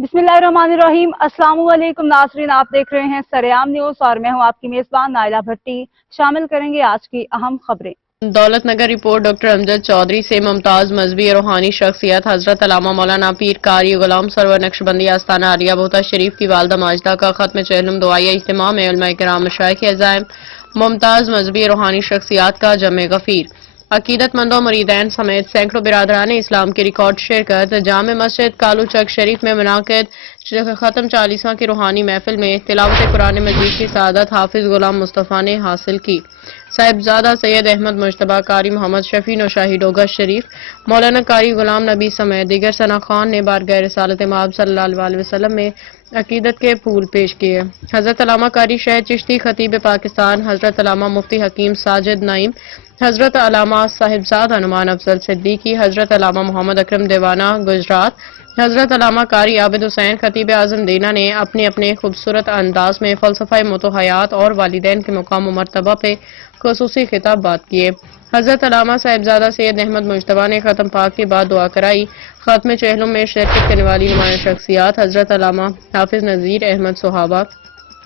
बिस्मिल्लाहिर्रहमानिर्रहीम। अस्सलाम वालेकुम नाज़रीन, आप देख रहे हैं सरेआम न्यूज़ और मैं हूं आपकी मेज़बान नाइला भट्टी। शामिल करेंगे आज की अहम खबरें। दौलत नगर रिपोर्ट डॉक्टर अमजद चौधरी से मुमताज मजहबी और रूहानी शख्सियत हजरत अल्लामा मौलाना पीर कारी गुलाम सरवर नक्शबंदी आस्थाना आलिया बोहता शरीफ की वालदा माजदा का खत्म चहलुम दुआया इज्तिमा में उलमा किराम मशाइख अज़ाइम मुमताज मजहबी और रूहानी शख्सियात का जमे गफीर अकीदतमंदों मुरीदैन समेत सैकड़ों बिरादरान इस्लाम की रिकॉर्ड शिरकत जामे मस्जिद कालू चक शरीफ में मुनाकिद खत्म 40वां की रूहानी महफिल में तिलावत कुरान मजीद की सादत हाफिज गुलाम मुस्तफ़ा ने हासिल की। साहिबजादा सैयद अहमद मुश्तबा कारी मोहम्मद शफी नौशाही डोगा शरीफ मौलाना कारी गुलाम नबी समेत दीगर सना खान ने बारगाह रिसालत माब सल्लल्लाहु अलैहि वसल्लम में अकीदत के फूल पेश किए। हजरत अल्लामा कारी शहद चिश्ती खतीब पाकिस्तान, हजरत अल्लामा मुफ्ती हकीम साजिद नईम, हजरत अल्लामा साहिबजादा नुमान अफजल सिद्दीकी, हजरत अल्लामा मोहम्मद अकरम देवाना गुजरात, हजरत अल्लामा कारी आबिद हुसैन खतीब आजम दीना ने अपने अपने खूबसूरत अंदाज में फ़लसफ़ा मोतो हयात और वालिदैन के मुकाम व मर्तबा पे खुसूसी खिताबात किए। हजरत अल्लामा साहिबजादा सैयद अहमद मुश्तबा ने खत्म पाक के बाद दुआ कराई। खात्मे चहलुम में शिरकत करने वाली नुमाया शख्सियात हजरत अल्लामा हाफिज नज़ीर अहमद सोहाबा,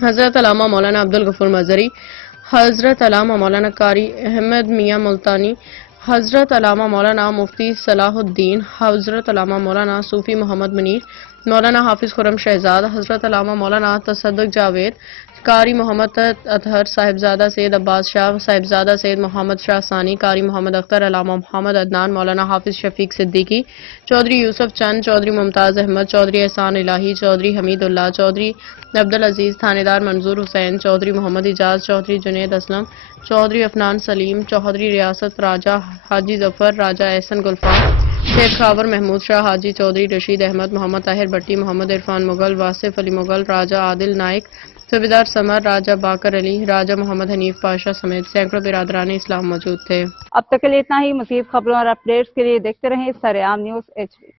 हजरत अल्लामा मौलाना अब्दुल गफूर मजरी, हजरत अल्लामा मौलाना कारी अहमद मियाँ मुल्तानी, हजरत अल्लामा मौलाना मुफ्ती सलाहुद्दीन, हजरत अल्लामा मौलाना सूफी मोहम्मद मुनीर, मौलाना हाफिज खुरम शहजाद, हजरत अल्लामा मौलाना तसद्दुक जावेद, कारी मोहम्मद अतहर, साहिबजादा सैयद अब्बास शाह, साहिबजादा सैयद मोहम्मद शाह सानी, कारी मोहम्मद अख्तर, अल्लामा मोहम्मद अदनान, मौलाना हाफिज शफीक सिद्दीकी, चौधरी यूसुफ चंद, चौधरी मुमताज अहमद, चौधरी एहसान इलाही, चौधरी हमीदुल्लाह, चौधरी अब्दुल अजीज, थानेदार मंजूर हुसैन, चौधरी मोहम्मद इजाज, चौधरी जुनेद असलम, चौधरी अफनान सलीम, चौधरी रियासत राजा हाजी जफर, राजा एहसन गुलफाम, शेख खावर महमूद शाह, हाजी चौधरी रशीद अहमद, मोहम्मद ताहिर भट्टी, मोहम्मद इरफान मुगल, वासिफ अली मुगल, राजा आदिल नाइक, सूबेदार समर, राजा बाकर अली, राजा मोहम्मद हनीफ पाशा समेत सैकड़ों बिरादरान इस्लाम मौजूद थे। अब तक के लिए इतना ही। मज़ीद खबरों और अपडेट्स के लिए देखते रहें सरेआम न्यूज़ HD।